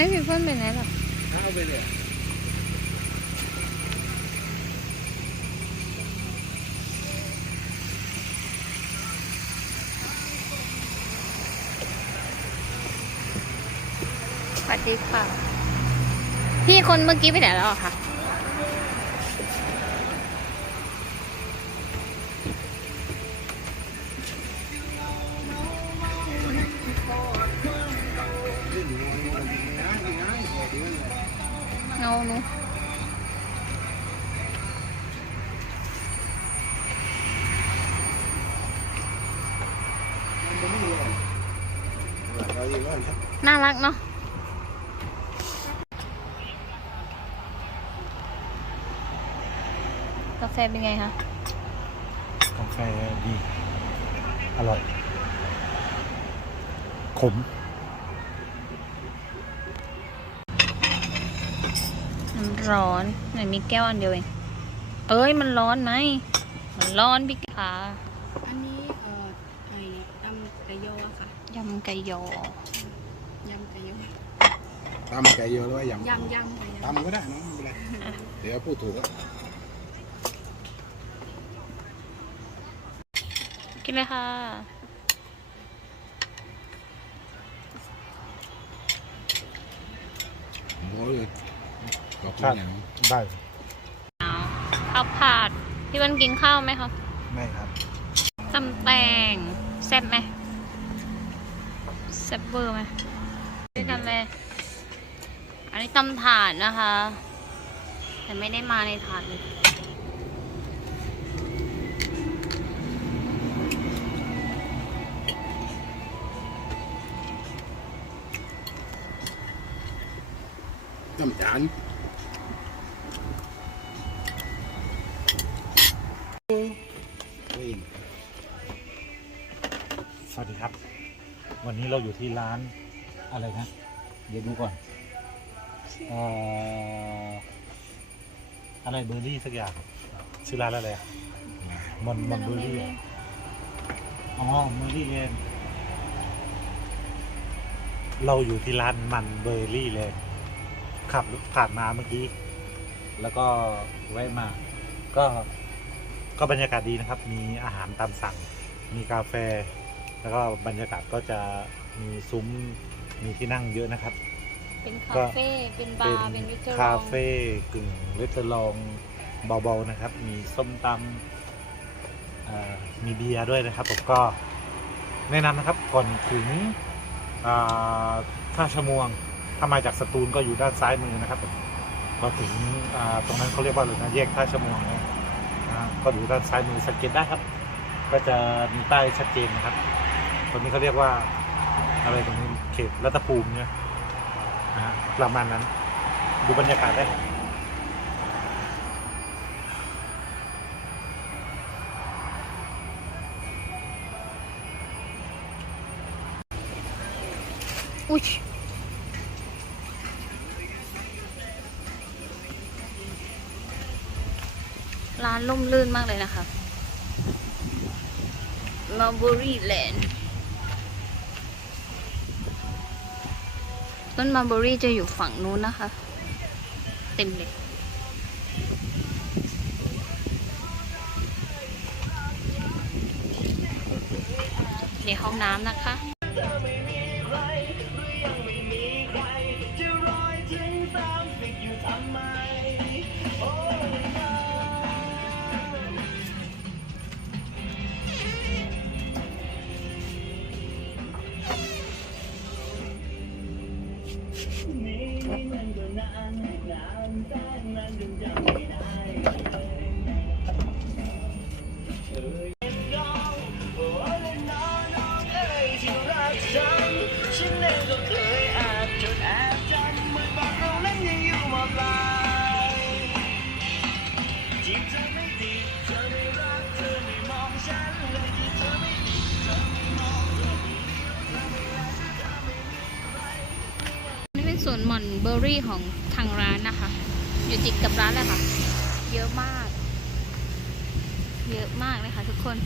ไม่มีเพื่อนเป็นไรหรอกเอาไปเลยสวัสดีค่ะ พี่คนเมื่อกี้ไปไหนแล้วอะคะาหนูมันจะไม่ร้อนเราอีกร้อนครับน่ารักเนาะกาแฟเป็นไงคะกาแฟดี อร่อย ขม ร้อนหน่อยมีแก้วอันเดียวเอง เอ้ยมันร้อนไหม มันร้อนพี่ขาอันนี้เอ่อไก่ยำไก่ยอค่ะยำไก่ยอยำไก่ยอตำไก่เยอะด้วยยำยำยำไก่ยอตำก็ได้น้องไม่เป็นไรเดี๋ยวพูดถูกแล้วกินเลยค่ะ ขอบคุณอย่างได้ข้าวผัดพี่วันกินข้าวไหมคะไม่ครับตำแตงแซ่บไหมแซ่บเบอร์ไหมนี่ทำอะไรอันนี้ตำถาดนะคะ แต่ไม่ได้มาในถาดเลยน้ำจาน วัสดีครับ วันนี้เราอยู่ที่ร้านอะไรนะ เดี๋ยวดูก่อนเอ่ออะไรเบอร์รี่สักอย่างชื่อร้านอะไรอะมอนมอนเบอร์รี่อะอ๋อเบอร์รี่เลนเราอยู่ที่ร้านมันเบอร์รี่เลนขับรถผ่านมาเมื่อกี้ แล้วก็แวะมา ก็ก็บรรยากาศดีนะครับ มีอาหารตามสั่ง มีกาแฟ แล้วก็บรรยากาศก็จะมีซุ้มมีที่นั่งเยอะนะครับ เป็นคาเฟ่เป็นบาเป็นร์เป็นวิจารคาเฟ่กึ่งเรสเตอรองเบาๆนะครับ มีส้มตำเอ่อมีเบียร์ด้วยนะครับผมก็แนะนำนะครับก่อนถึงอ่าท่าชะมวงถ้ามาจากสตูลก็อยู่ด้านซ้ายมือนะครับผมพอถึงอ่าตรงนั้นเขาเรียกว่าอะไรนะแยกท่าชะมวงนะอ่าก็อยู่ด้านซ้ายมือสังเกตได้ครับ ก็จะมีป้ายชัดเจนนะครับ ตรงนี้เขาเรียกว่า อะไรตรงนี้เขตรัตภูมิเนี่ยนะฮะประมาณนั้น ดูบรรยากาศได้อุ้ยร้านล่มลื่นมากเลยนะคะมา l บ r รี่แลนด์ ต้นมาเบอรี่จะอยู่ฝั่งนู้นนะคะ เต็มเลยในห้องน้ำนะคะ นี่เป็นสวนหม่อนเบอร์รี่ของทางร้านนะคะ อยู่ติดกับร้านเลยค่ะ เยอะมาก เยอะมากเลยค่ะทุกคน